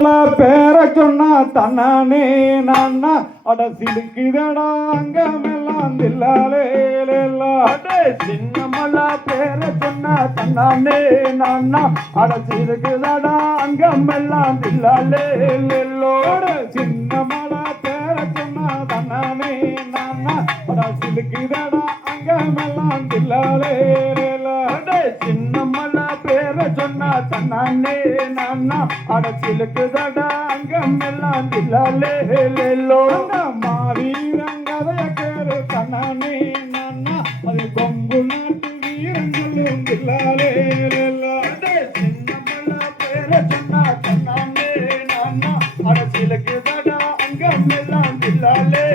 பேர சொன்னா தன்னானே நானா அட சிலுக்குதடா அங்கமெல்லாம் தில்லாலே சின்னமல்லா பேர சொன்னா தன்னானே நானா அட சிலுக்குதடா அங்கமெல்லாம் தில்லாலே சின்னமல்லா பேர சொன்னா தன்னானே நானா அட சிலுக்குதடா அங்கமெல்லாம் தில்லாலே சின்னமல்லா பேர சொன்னா தன்னானே நானா அட சிலுக்குதடா அங்கமெல்லாம் தில்லாலே மாவீரங்கதைய கேரு தன்னானே நானா அது கொங்கு நாட்டு வீரங்களும் தில்லாலே சின்னமல்லா பேர சொன்னா தன்னானே நானா அட சிலுக்குதடா அங்கமெல்லாம் தில்லாலே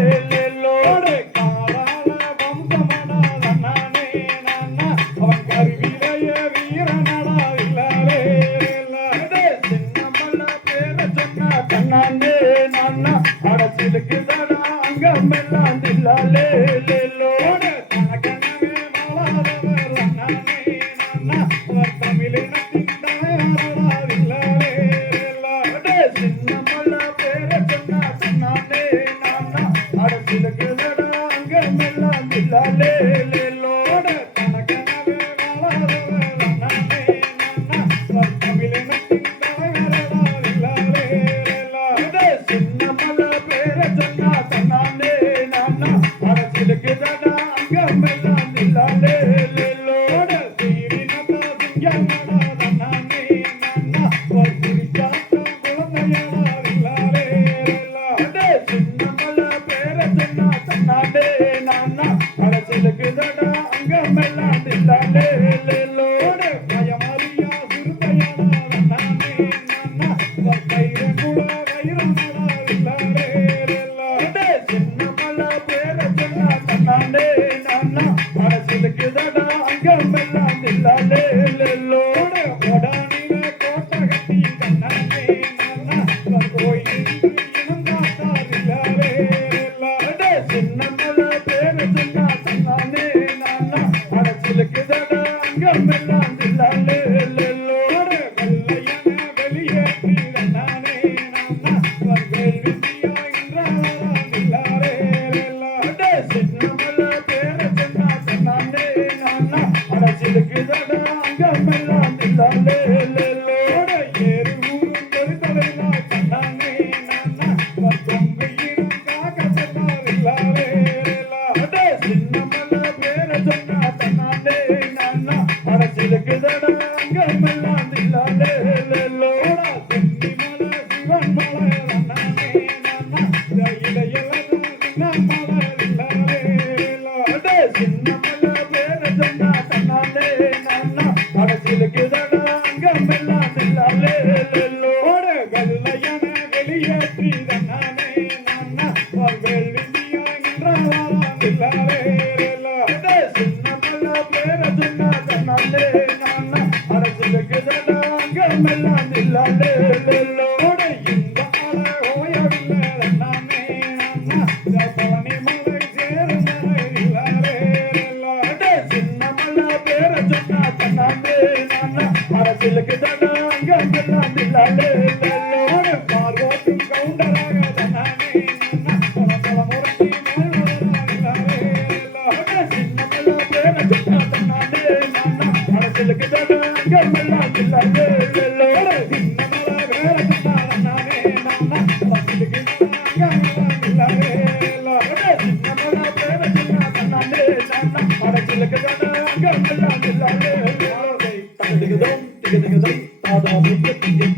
Take it